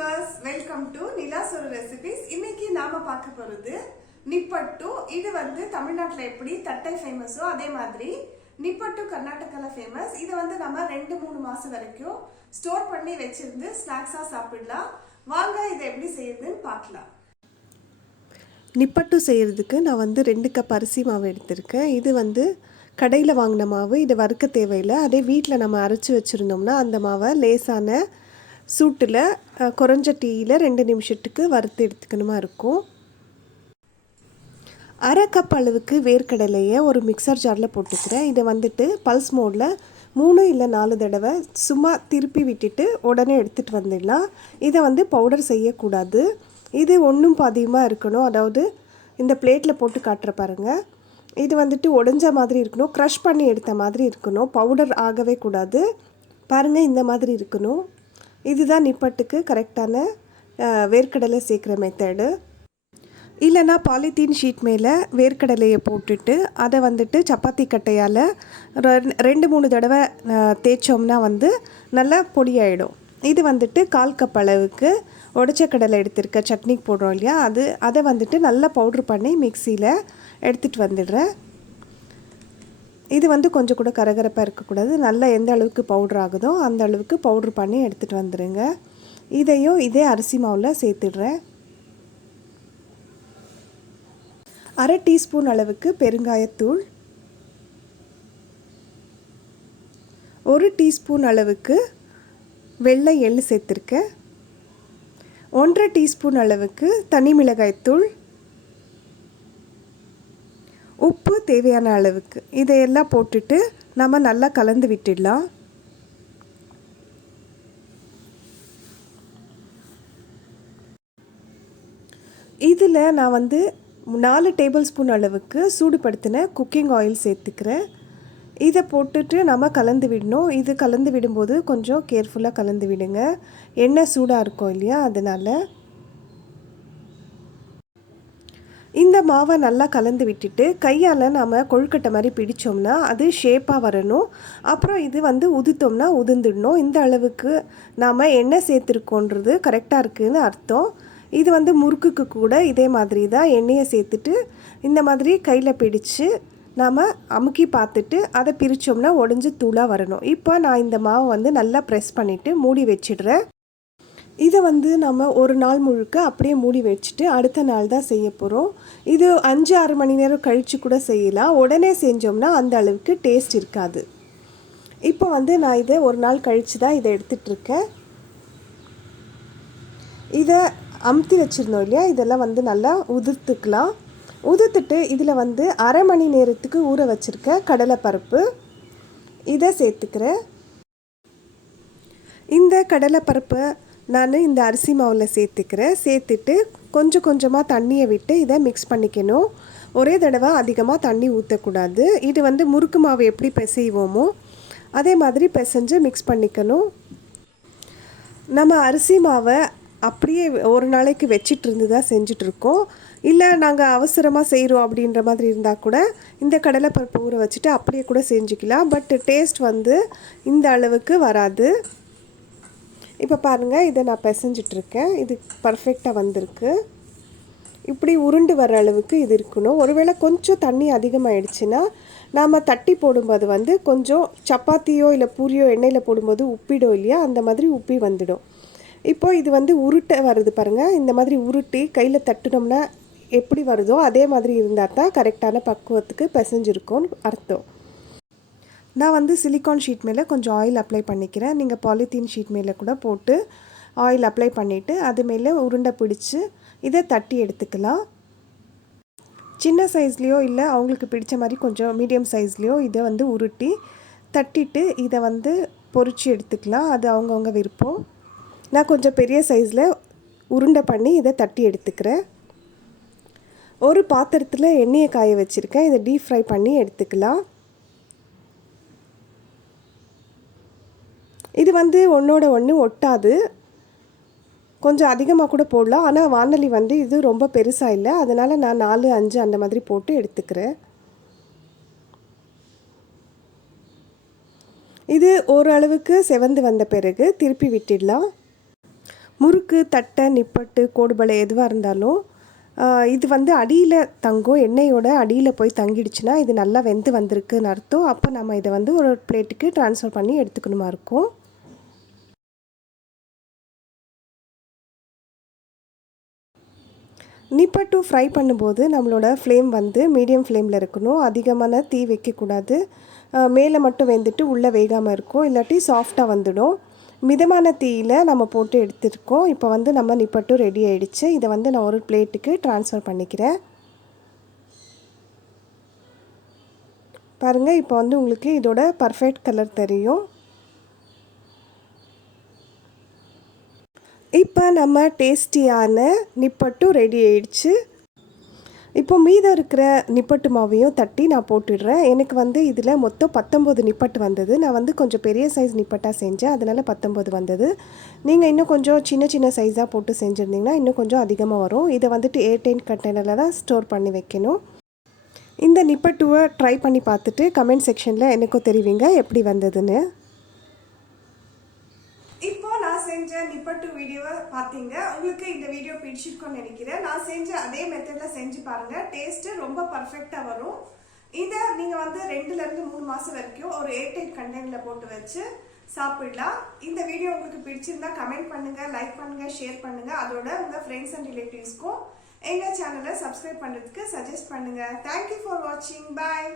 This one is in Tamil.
viewers, welcome to Nila soru recipes. இன்னைக்கு நாம பார்க்க போறது நிப்பட்டு. இது வந்து தமிழ்நாட்டுல எப்படி தட்டை ஃபேமஸோ அதே மாதிரி நிப்பட்டு கர்நாடகால ஃபேமஸ். இது வந்து நம்ம 2-3 மாசம் வரைக்கும் ஸ்டோர் பண்ணி வச்சிருந்து ஸ்நாக்ஸா சாப்பிடலாம். வாங்க இதை எப்படி செய்யறதுன்னு பார்க்கலாம். நிப்பட்டு செய்யறதுக்கு நான் வந்து 2 கப் அரிசி மாவு எடுத்திருக்கேன். இது வந்து கடையில் வாங்கின மாவு. இது வறுக்க தேவையில்லை. அதே வீட்டில் நம்ம அரைச்சி வச்சுருந்தோம்னா அந்த மாவை லேசான சூட்டில் குறைஞ்ச டீயில் 2 நிமிஷத்துக்கு வறுத்து எடுத்துக்கணுமா இருக்கும். அரை கப் அளவுக்கு வேர்க்கடலையை ஒரு மிக்சர் ஜாரில் போட்டுக்கிறேன். இதை வந்துட்டு பல்ஸ் மோடில் 3 இல்லை 4 தடவை சும்மா திருப்பி விட்டுட்டு உடனே எடுத்துகிட்டு வந்துடலாம். இதை வந்து பவுடர் செய்யக்கூடாது. இது ஒன்றும் பாதியமாக இருக்கணும். அதாவது இந்த பிளேட்டில் போட்டு காட்டுற பாருங்கள். இது வந்துட்டு உடைஞ்ச மாதிரி இருக்கணும், க்ரஷ் பண்ணி எடுத்த மாதிரி இருக்கணும், பவுடர் ஆகவே கூடாது. பாருங்கள், இந்த மாதிரி இருக்கணும். இதுதான் நிப்பட்டுக்கு கரெக்டான வேர்க்கடலை சேர்க்குற மெத்தடு. இல்லைனா பாலித்தீன் ஷீட் மேலே வேர்க்கடலையை போட்டுட்டு அதை வந்துட்டு சப்பாத்தி கட்டையால் 2-3 தடவை தேய்ச்சோம்னா வந்து நல்லா பொடியாயிடும். இது வந்துட்டு 1/4 கப் அளவுக்கு உடைச்ச கடலை எடுத்துருக்க சட்னிக்கு போடுறோம் இல்லையா, அதை வந்துட்டு நல்லா பவுட்ரு பண்ணி மிக்சியில் எடுத்துகிட்டு வந்துடுறேன். இது வந்து கொஞ்சம் கூட கரகரப்பாக இருக்கக்கூடாது. நல்லா எந்த அளவுக்கு பவுட்ரு ஆகுதோ அந்த அளவுக்கு பவுட்ரு பண்ணி எடுத்துகிட்டு வந்துடுங்க. இதையும் இதே அரிசி மாவில் சேர்த்துடுறேன். 1/2 டீஸ்பூன் அளவுக்கு பெருங்காயத்தூள், 1 டீஸ்பூன் அளவுக்கு வெள்ளை எள்ளு சேர்த்துருக்கேன், 1/2 டீஸ்பூன் அளவுக்கு தனி மிளகாய்த்தூள், உப்பு தேவையான அளவுக்கு. இதையெல்லாம் போட்டுட்டு நம்ம நல்லா கலந்து விட்டுடலாம். இதில் நான் வந்து 4 டேபிள் ஸ்பூன் அளவுக்கு சூடுபடுத்தின குக்கிங் ஆயில் சேர்த்துக்கிறேன். இதை போட்டுட்டு நம்ம கலந்து விடணும். இது கலந்து விடும்போது கொஞ்சம் கேர்ஃபுல்லாக கலந்து விடுங்க. எண்ணெய் சூடாக இருக்கும் இல்லையா, அதனால். இந்த மாவை நல்லா கலந்து விட்டுட்டு கையால் நாம் கொழுக்கட்டை மாதிரி பிடிச்சோம்னா அது ஷேப்பாக வரணும். அப்புறம் இது வந்து உதுத்தோம்னா உதிர்ந்துடணும். இந்த அளவுக்கு நாம் எண்ணெய் சேர்த்துருக்கோன்றது கரெக்டாக இருக்குதுன்னு அர்த்தம். இது வந்து முறுக்குக்கு கூட இதே மாதிரி தான் எண்ணெயை சேர்த்துட்டு இந்த மாதிரி கையில் பிடிச்சு நாம் அமுக்கி பார்த்துட்டு அதை பிரித்தோம்னா உடஞ்சி தூளாக வரணும். இப்போ நான் இந்த மாவை வந்து நல்லா ப்ரெஸ் பண்ணிவிட்டு மூடி வச்சிடுறேன். இதை வந்து நம்ம ஒரு நாள் முழுக்க அப்படியே மூடி வச்சுட்டு அடுத்த நாள் தான் செய்ய போகிறோம். இது 5-6 மணி நேரம் கழித்து கூட செய்யலாம். உடனே செஞ்சோம்னா அந்த அளவுக்கு டேஸ்ட் இருக்காது. இப்போ வந்து நான் இதை ஒரு நாள் கழித்து தான் இதை எடுத்துகிட்ருக்கேன். இதை அமுத்தி வச்சுருந்தோம் இல்லையா, இதெல்லாம் வந்து நல்லா உதிர்த்துக்கலாம். உதிர்த்துட்டு இதில் வந்து 1/2 மணி நேரத்துக்கு ஊற வச்சுருக்க கடலைப்பருப்பு இதை சேர்த்துக்கிறேன். இந்த கடலைப்பருப்பை நான் இந்த அரிசி மாவில் சேர்த்துக்கிறேன். சேர்த்துட்டு கொஞ்சம் கொஞ்சமாக தண்ணியை விட்டு இதை மிக்ஸ் பண்ணிக்கணும். ஒரே தடவை அதிகமாக தண்ணி ஊற்றக்கூடாது. இது வந்து முறுக்கு மாவு எப்படி பிசைவோமோ அதே மாதிரி பிசைஞ்சு மிக்ஸ் பண்ணிக்கணும். நம்ம அரிசி மாவை அப்படியே ஒரு நாளைக்கு வச்சிட்டு இருந்து தான் செஞ்சிட்ருக்கோம். இல்லை நாங்கள் அவசரமாக செய்கிறோம் அப்படின்ற மாதிரி இருந்தால் கூட இந்த கடலைப்பருப்பு ஊற வச்சுட்டு அப்படியே கூட செஞ்சுக்கலாம். பட் டேஸ்ட் வந்து இந்த அளவுக்கு வராது. இப்போ பாருங்கள், இதை நான் பிசைஞ்சிட்ருக்கேன். இது பர்ஃபெக்டாக வந்திருக்கு. இப்படி உருண்டு வர அளவுக்கு இது இருக்கணும். ஒருவேளை கொஞ்சம் தண்ணி அதிகமாகிடுச்சுன்னா நாம் தட்டி போடும்போது வந்து கொஞ்சம் சப்பாத்தியோ இல்லை பூரியோ எண்ணெயில் போடும்போது உப்பிடும் இல்லையா, அந்த மாதிரி உப்பி வந்துடும். இப்போது இது வந்து உருட்டை வருது பாருங்கள். இந்த மாதிரி உருட்டி கையில் தட்டினோம்னா எப்படி வருதோ அதே மாதிரி இருந்தால் தான் கரெக்டான பக்குவத்துக்கு பிசைஞ்சிருக்கோன்னு அர்த்தம். நான் வந்து சிலிக்கான் ஷீட் மேலே கொஞ்சம் ஆயில் அப்ளை பண்ணிக்கிறேன். நீங்கள் பாலித்தீன் ஷீட் மேலே கூட போட்டு ஆயில் அப்ளை பண்ணிவிட்டு அது மேலே உருண்டை பிடிச்சி இதை தட்டி எடுத்துக்கலாம். சின்ன சைஸ்லேயோ இல்லை அவங்களுக்கு பிடிச்ச மாதிரி கொஞ்சம் மீடியம் சைஸ்லேயோ இதை வந்து உருட்டி தட்டிட்டு இதை வந்து பொரித்து எடுத்துக்கலாம். அது அவங்கவுங்க விருப்பம். நான் கொஞ்சம் பெரிய சைஸில் உருண்டை பண்ணி இதை தட்டி எடுத்துக்கிறேன். ஒரு பாத்திரத்தில் எண்ணெயை காய வச்சுருக்கேன். இதை டீப் ஃப்ரை பண்ணி எடுத்துக்கலாம். இது வந்து ஒன்றோட ஒன்று ஒட்டாது. கொஞ்சம் அதிகமாக கூட போடலாம். ஆனால் வானொலி வந்து இது ரொம்ப பெருசாக இல்லை, அதனால் நான் 4-5 அந்த மாதிரி போட்டு எடுத்துக்கிறேன். இது ஓரளவுக்கு செவந்து வந்த பிறகு திருப்பி விட்டுடலாம். முறுக்கு, தட்டை, நிப்பட்டு, கோடுபலை எதுவாக இருந்தாலும் இது வந்து அடியில் தங்கும். எண்ணெயோட அடியில் போய் தங்கிடுச்சுன்னா இது நல்லா வெந்து வந்திருக்குன்னு அர்த்தம். அப்போ நம்ம இதை வந்து ஒரு பிளேட்டுக்கு ட்ரான்ஸ்ஃபர் பண்ணி எடுத்துக்கணுமா இருக்கும். நிப்பட்டு ஃப்ரை பண்ணும்போது நம்மளோட ஃப்ளேம் வந்து மீடியம் ஃப்ளேமில் இருக்கணும். அதிகமான தீ வைக்கக்கூடாது. மேலே மட்டும் வெந்துட்டு உள்ளே வேகாமல் இருக்கும், இல்லாட்டி சாஃப்டாக வந்துடும். மிதமான தீயில் நம்ம போட்டு எடுத்துருக்கோம். இப்போ வந்து நம்ம நிப்பட்டு ரெடி ஆகிடுச்சு. இதை வந்து நான் ஒரு பிளேட்டுக்கு ட்ரான்ஸ்ஃபர் பண்ணிக்கிறேன். பாருங்கள், இப்போ வந்து உங்களுக்கு இதோட பர்ஃபெக்ட் கலர் தெரியும். இப்போ நம்ம டேஸ்டியான நிப்பட்டு ரெடி ஆயிடுச்சு. இப்போ மீதம் இருக்கிற நிப்பட்டு மாவையும் தட்டி நான் போட்டுடுறேன். எனக்கு வந்து இதில் மொத்தம் 19 நிப்பட்டு வந்தது. நான் வந்து கொஞ்சம் பெரிய சைஸ் நிப்பட்டாக செஞ்சேன், அதனால் 19 வந்தது. நீங்கள் இன்னும் கொஞ்சம் சின்ன சின்ன சைஸாக போட்டு செஞ்சுருந்தீங்கன்னா இன்னும் கொஞ்சம் அதிகமாக வரும். இதை வந்துட்டு ஏர்டைட் கண்டெய்னரில் தான் ஸ்டோர் பண்ணி வைக்கணும். இந்த நிப்பட்டுவை ட்ரை பண்ணி பார்த்துட்டு கமெண்ட் செக்ஷனில் எனக்கும் தெரிவிங்க எப்படி வந்ததுன்னு. இப்போ நான் செஞ்ச நிப்பட்டு வீடியோவை பார்த்தீங்க. உங்களுக்கு இந்த வீடியோ பிடிச்சிருக்கும்னு நினைக்கிறேன். நான் செஞ்ச அதே மெத்தடில் செஞ்சு பாருங்கள். டேஸ்ட்டு ரொம்ப பர்ஃபெக்டாக வரும். இதை நீங்கள் வந்து 2லேருந்து 3 மாதம் வரைக்கும் ஒரு ஏர்டைட் கண்டெய்னரில் போட்டு வச்சு சாப்பிடலாம். இந்த வீடியோ உங்களுக்கு பிடிச்சிருந்தா கமெண்ட் பண்ணுங்கள், லைக் பண்ணுங்கள், ஷேர் பண்ணுங்கள். அதோட உங்கள் ஃப்ரெண்ட்ஸ் அண்ட் ரிலேட்டிவ்ஸ்க்கும் எங்கள் சேனலை சப்ஸ்கிரைப் பண்ணுறதுக்கு சஜஸ்ட் பண்ணுங்கள். தேங்க்யூ ஃபார் வாட்சிங். பாய்.